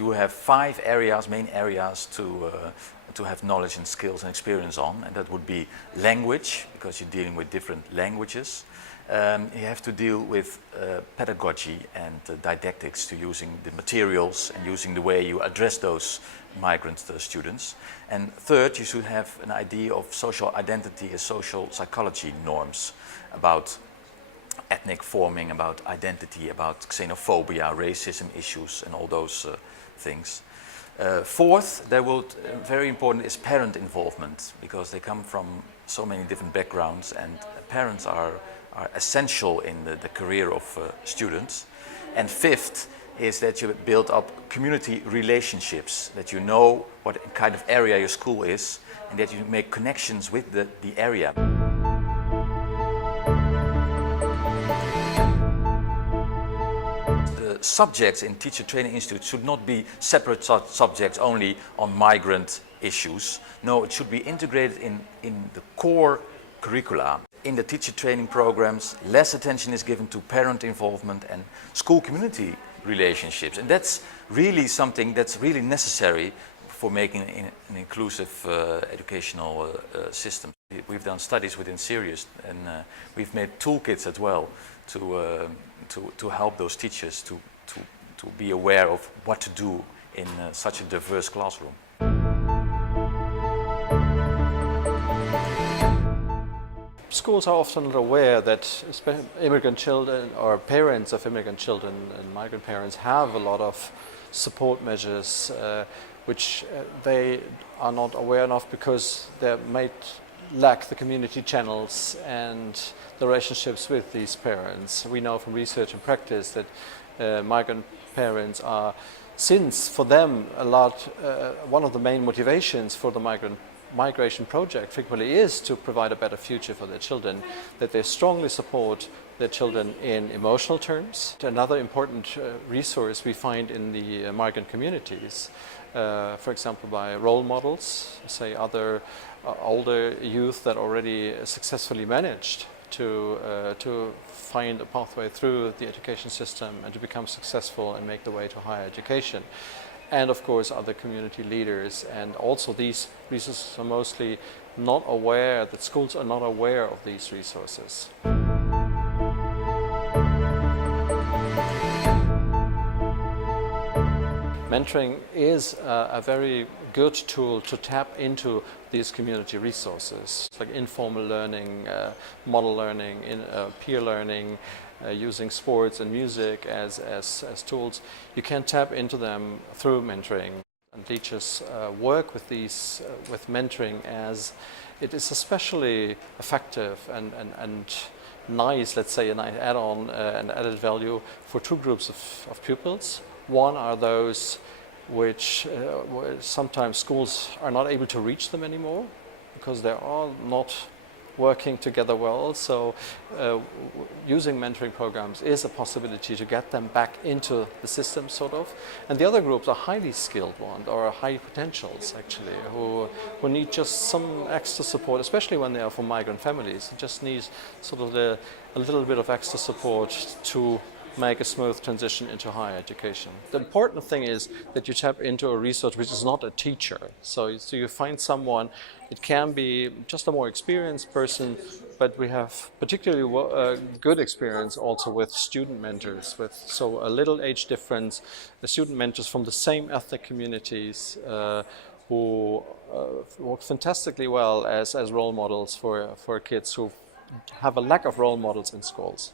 you have 5 areas, main areas to have knowledge and skills and experience on, and that would be language, because you're dealing with different languages. You have to deal with pedagogy and didactics, to using the materials and using the way you address those migrant students. And third, you should have an idea of social identity and social psychology norms about ethnic forming, about identity, about xenophobia, racism issues, and all those things. Fourth, very important is parent involvement, because they come from so many different backgrounds, and parents are essential in the career of students. And fifth is that you build up community relationships, that you know what kind of area your school is, and that you make connections with the area. Subjects in teacher training institutes should not be separate subjects only on migrant issues. No, it should be integrated in the core curricula. In the teacher training programs, less attention is given to parent involvement and school community relationships. And that's really something that's really necessary for making an inclusive educational system. We've done studies within Sirius, and we've made toolkits as well to help those teachers to be aware of what to do in such a diverse classroom. Schools are often not aware that immigrant children or parents of immigrant children and migrant parents have a lot of support measures which they are not aware of, because they might lack the community channels and the relationships with these parents. We know from research and practice that migrant parents are, since for them one of the main motivations for the migration project frequently is to provide a better future for their children, that they strongly support their children in emotional terms. Another important resource we find in the migrant communities, for example by role models, say other older youth that already successfully managed to find a pathway through the education system and to become successful and make the way to higher education. And of course other community leaders, and also these resources are mostly not aware, that schools are not aware of these resources. Mentoring is a very good tool to tap into these community resources, like informal learning, model learning, peer learning, using sports and music as tools. You can tap into them through mentoring. And teachers work with with mentoring, as it is especially effective and nice, let's say, an add-on, an added value for 2 groups of pupils. One are those which sometimes schools are not able to reach them anymore because they are not working together well. So using mentoring programs is a possibility to get them back into the system, sort of. And the other groups are highly skilled ones, or high potentials actually, who need just some extra support, especially when they are from migrant families. Just need sort of a little bit of extra support to make a smooth transition into higher education. The important thing is that you tap into a resource which is not a teacher. So you find someone, it can be just a more experienced person, but we have particularly good experience also with student mentors, so a little age difference, the student mentors from the same ethnic communities who work fantastically well as role models for kids who have a lack of role models in schools.